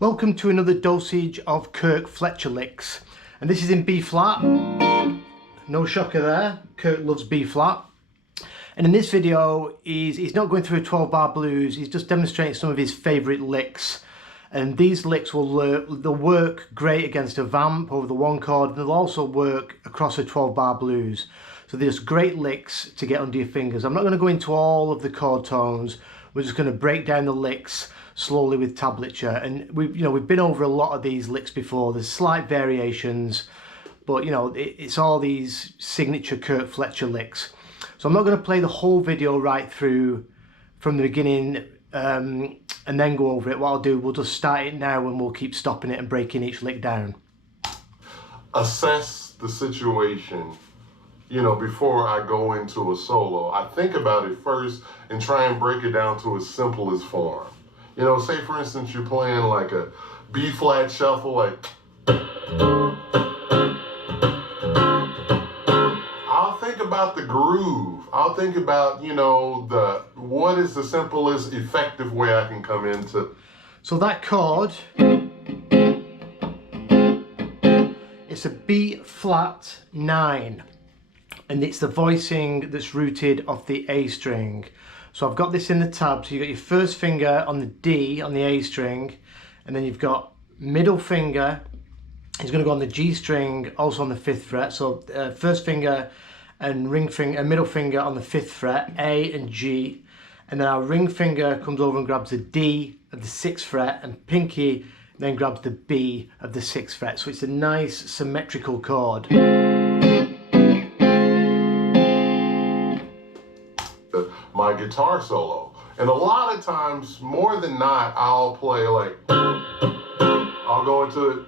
Welcome to another dosage of Kirk-Fletcher licks, and this is in B flat. No shocker there, Kirk loves B flat. And in this video he's not going through a 12-bar blues, he's just demonstrating some of his favourite licks. And these licks they'll work great against a vamp over the one chord, and they'll also work across a 12-bar blues. So they're just great licks to get under your fingers. I'm not going to go into all of the chord tones, we're just going to break down the licks slowly with tablature. And we've been over a lot of these licks before. There's slight variations, but it's all these signature Kirk-Fletcher licks. So I'm not going to play the whole video right through from the beginning and then go over it. What I'll do, we'll just start it now and we'll keep stopping it and breaking each lick down. Assess the situation, before I go into a solo. I think about it first and try and break it down to its simplest form. Say for instance you're playing like a B flat shuffle, like I'll think about the groove. I'll think about, what is the simplest effective way I can come into. So that chord, it's a B flat 9, and it's the voicing that's rooted off the A string. So I've got this in the tab, so you've got your first finger on the D on the A string, and then you've got middle finger, it's going to go on the G string, also on the 5th fret. So first finger and middle finger on the 5th fret, A and G, and then our ring finger comes over and grabs the D of the 6th fret, and pinky then grabs the B of the 6th fret. So it's a nice symmetrical chord. My guitar solo, and a lot of times, more than not, I'll play like, I'll go into it,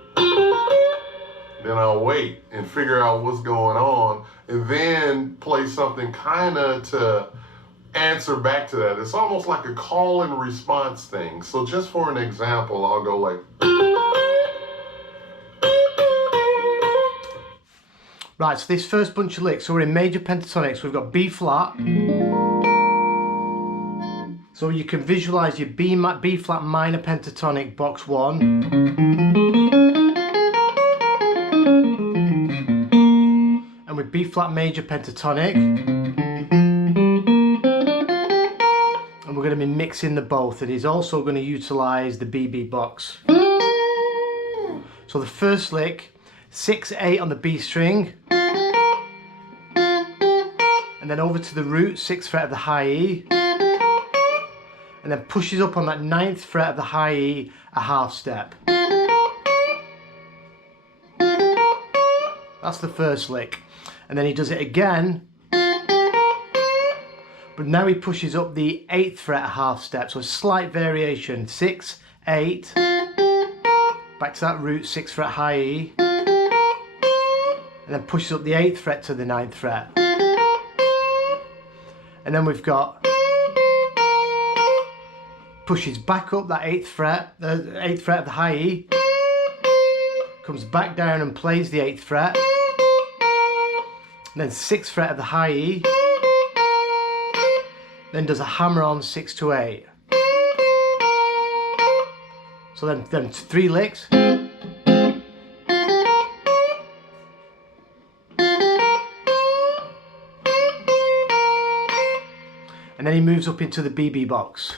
then I'll wait and figure out what's going on, and then play something kind of to answer back to that. It's almost like a call and response thing. So just for an example, I'll go like, right, so this first bunch of licks, so we're in major pentatonics. We've got B flat. So you can visualize your B flat minor pentatonic box 1. And with B flat major pentatonic. And we're going to be mixing the both, and he's also going to utilize the BB box. So the first lick, 6-8 on the B string. And then over to the root, 6th fret of the high E. And then pushes up on that 9th fret of the high E a half step. That's the first lick. And then he does it again, but now he pushes up the 8th fret a half step, so a slight variation. 6, 8, back to that root, 6th fret high E, and then pushes up the 8th fret to the 9th fret. And then we've got pushes back up that 8th fret, the 8th fret of the high E, comes back down and plays the 8th fret, and then 6th fret of the high E, then does a hammer on 6 to 8. So then 3 licks. And then he moves up into the BB box.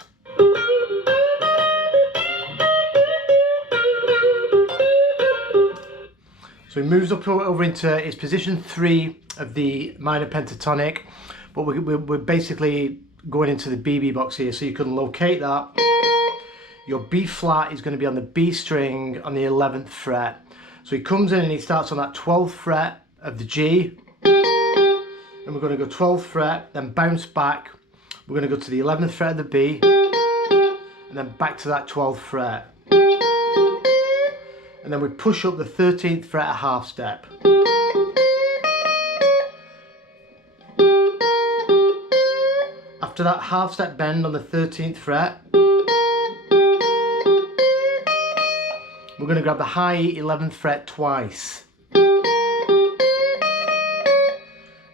So he moves up over into his position 3 of the minor pentatonic, but we're basically going into the BB box here, so you can locate that. Your B flat is going to be on the B string on the 11th fret. So he comes in and he starts on that 12th fret of the G, and we're going to go 12th fret, then bounce back. We're going to go to the 11th fret of the B, and then back to that 12th fret. And then we push up the 13th fret a half step. After that half step bend on the 13th fret, we're going to grab the high 11th fret twice. And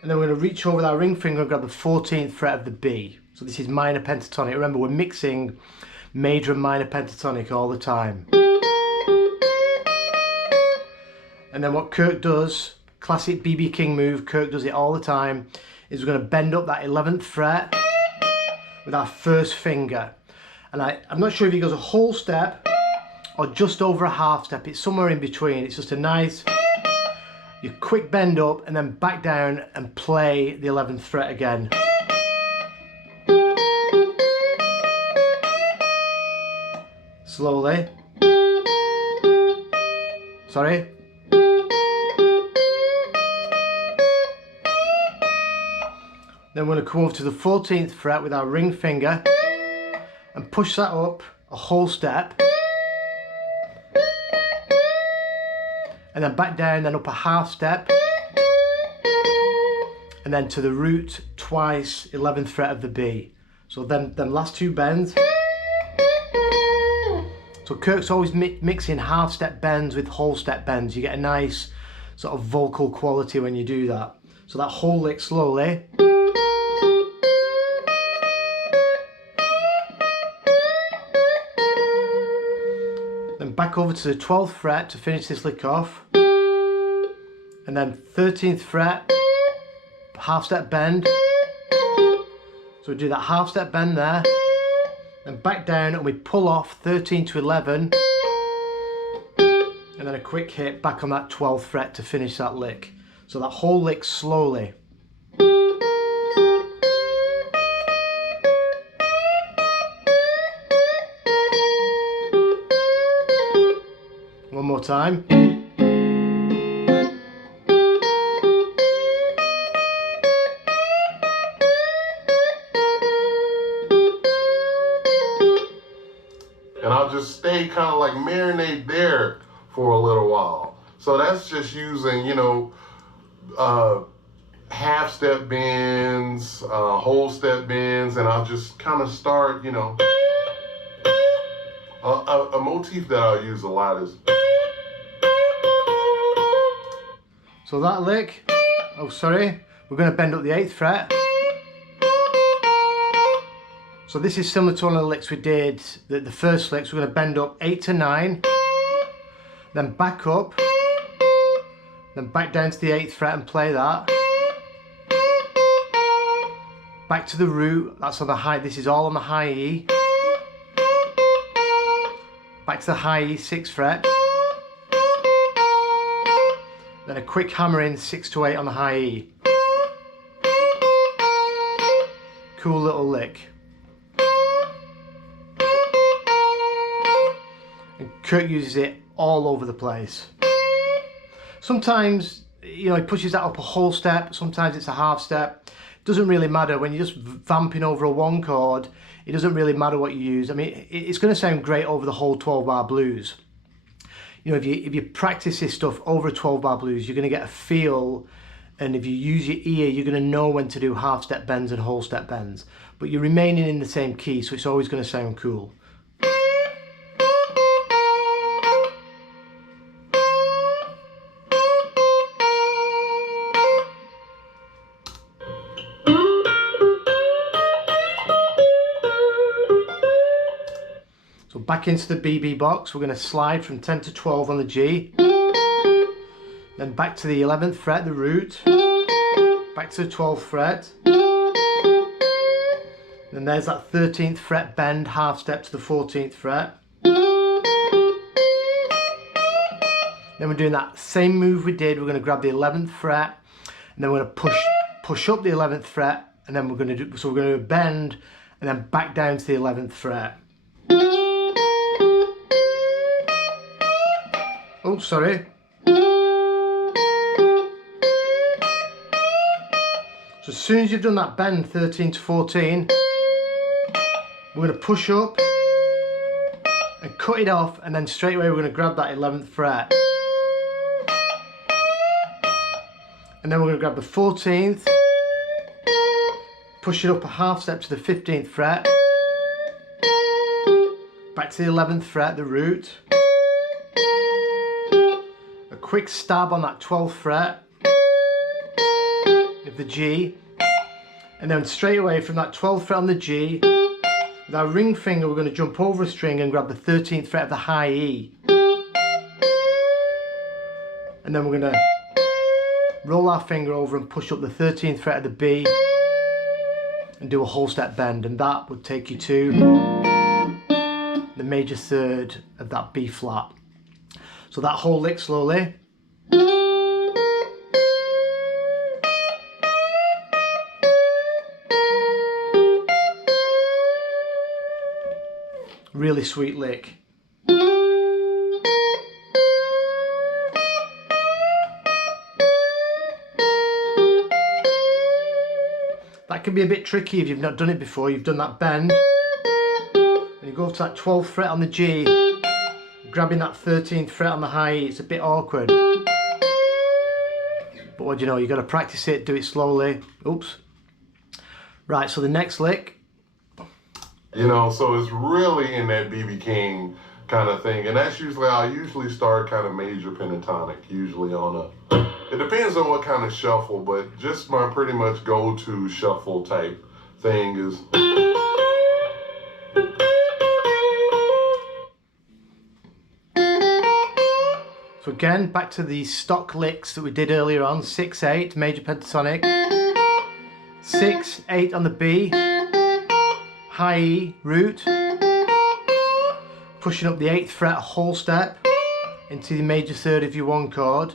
then we're going to reach over with our ring finger and grab the 14th fret of the B. So this is minor pentatonic. Remember, we're mixing major and minor pentatonic all the time. And then what Kirk does, classic BB King move, Kirk does it all the time, is we're going to bend up that 11th fret with our first finger. And I'm not sure if he goes a whole step or just over a half step. It's somewhere in between. It's just a nice, you quick bend up and then back down and play the 11th fret again. Slowly. Sorry. Then we're going to come over to the 14th fret with our ring finger and push that up a whole step. And then back down, then up a half step. And then to the root twice, 11th fret of the B. So then last two bends. So Kirk's always mixing half step bends with whole step bends. You get a nice sort of vocal quality when you do that. So that whole lick slowly. Then back over to the 12th fret to finish this lick off. And then 13th fret, half step bend. So we do that half step bend there. And back down and we pull off 13 to 11 and then a quick hit back on that 12th fret to finish that lick. So that whole lick slowly. One more time. And I'll just stay kind of like marinate there for a little while. So that's just using, you know, half step bends, whole step bends, and I'll just kind of start, you know, a motif that I'll use a lot is. So that lick, oh sorry, we're going to bend up the 8th fret. So this is similar to one of the licks we did, the first licks. We're going to bend up 8 to 9, then back up, then back down to the 8th fret and play that. Back to the root, that's on the high, this is all on the high E. Back to the high E, 6th fret. Then a quick hammer in, 6 to 8 on the high E. Cool little lick. And Kirk uses it all over the place. Sometimes, you know, he pushes that up a whole step, sometimes it's a half step. Doesn't really matter. When you're just vamping over a 1 chord, it doesn't really matter what you use. I mean, it's going to sound great over the whole 12-bar blues. You know, if you practice this stuff over a 12-bar blues, you're going to get a feel, and if you use your ear, you're going to know when to do half step bends and whole step bends. But you're remaining in the same key, so it's always going to sound cool. So back into the BB box, we're going to slide from 10 to 12 on the G, then back to the 11th fret, the root, back to the 12th fret, then there's that 13th fret bend, half step to the 14th fret. Then we're doing that same move we did, we're going to grab the 11th fret, and then we're going to push up the 11th fret, and then we're going to do a bend, and then back down to the 11th fret. Oh, sorry. So as soon as you've done that bend 13 to 14, we're going to push up and cut it off, and then straight away we're going to grab that 11th fret. And then we're going to grab the 14th, push it up a half step to the 15th fret, back to the 11th fret, the root. Quick stab on that 12th fret of the G, and then straight away from that 12th fret on the G, with our ring finger we're going to jump over a string and grab the 13th fret of the high E. and then we're going to roll our finger over and push up the 13th fret of the B and do a whole step bend, and that would take you to the major third of that B flat. So that whole lick slowly. Really sweet lick. That can be a bit tricky if you've not done it before. You've done that bend, and you go to that 12th fret on the G, grabbing that 13th fret on the high E. It's a bit awkward. But what do you know, you've got to practice it, do it slowly. Oops. Right, so the next lick. You know, so it's really in that B.B. King kind of thing. And that's usually, I usually start kind of major pentatonic, usually on a, it depends on what kind of shuffle, but just my pretty much go-to shuffle type thing is. So again, back to the stock licks that we did earlier on, 6-8, major pentatonic, 6-8 on the B, high E, root, pushing up the 8th fret whole step into the major third of your 1 chord.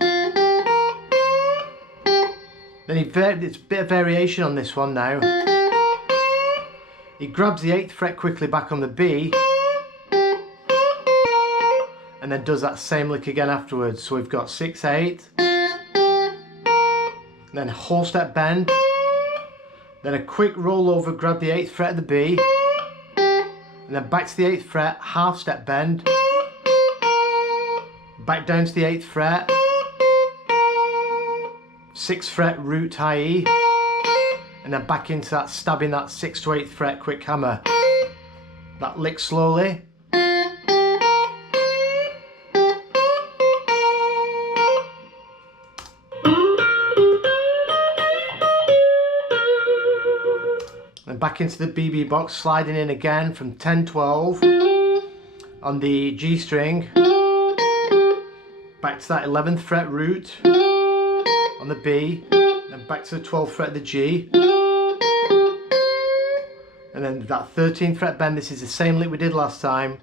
Then it's a bit of variation on this one now. He grabs the 8th fret quickly back on the B, and then does that same lick again afterwards. So we've got 6-8, then whole step bend, then a quick roll over, grab the 8th fret of the B, and then back to the 8th fret, half step bend, back down to the 8th fret, 6th fret root high E, and then back into that, stabbing that 6th to 8th fret quick hammer. That lick slowly. And back into the BB box, sliding in again from 10-12 on the G string, back to that 11th fret root on the B, then back to the 12th fret of the G, and then that 13th fret bend. This is the same lick we did last time,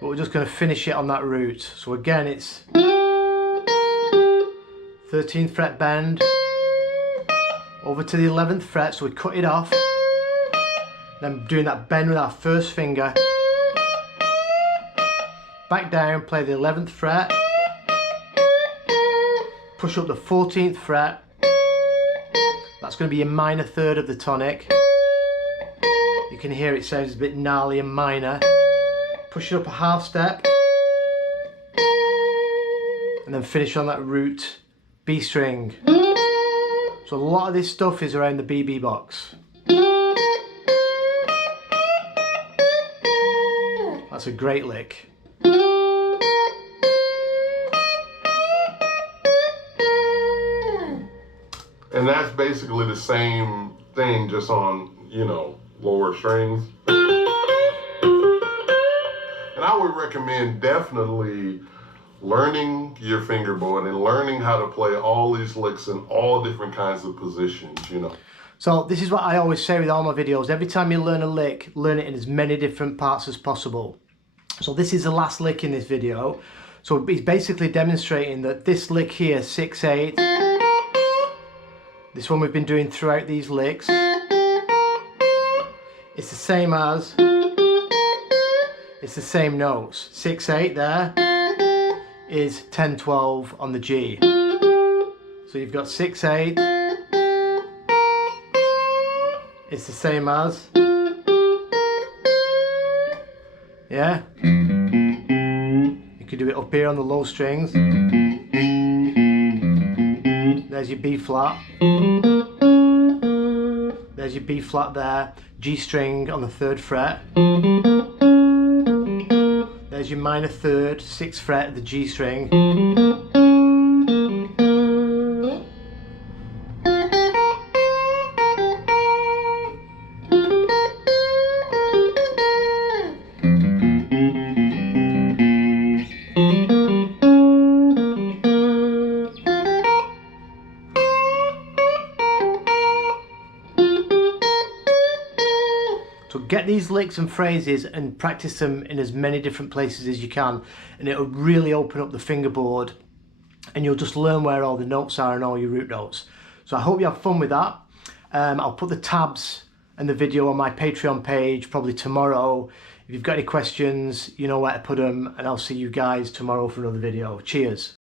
but we're just going to finish it on that root. So again, it's 13th fret bend, over to the 11th fret, so we cut it off, then doing that bend with our first finger, back down, play the 11th fret, push up the 14th fret, that's going to be a minor third of the tonic. You can hear it sounds a bit gnarly and minor. Push it up a half step, and then finish on that root B string. So a lot of this stuff is around the BB box. That's a great lick. And that's basically the same thing, just on, you know, lower strings. And I would recommend definitely learning your fingerboard and learning how to play all these licks in all different kinds of positions, you know. So this is what I always say with all my videos. Every time you learn a lick, learn it in as many different parts as possible. So this is the last lick in this video. So he's basically demonstrating that this lick here, 6-8, this one we've been doing throughout these licks, it's the same as, it's the same notes. 6-8 there is 10-12 on the G. So you've got 6-8, it's the same as, yeah. You could do it up here on the low strings. There's your B flat. There's your B flat there. G string on the 3rd fret. There's your minor third, 6th fret of the G string. get these licks and phrases and practice them in as many different places as you can, and it'll really open up the fingerboard, and you'll just learn where all the notes are and all your root notes. So I hope you have fun with that. I'll put the tabs and the video on my Patreon page probably tomorrow. If you've got any questions, you know where to put them, and I'll see you guys tomorrow for another video. Cheers.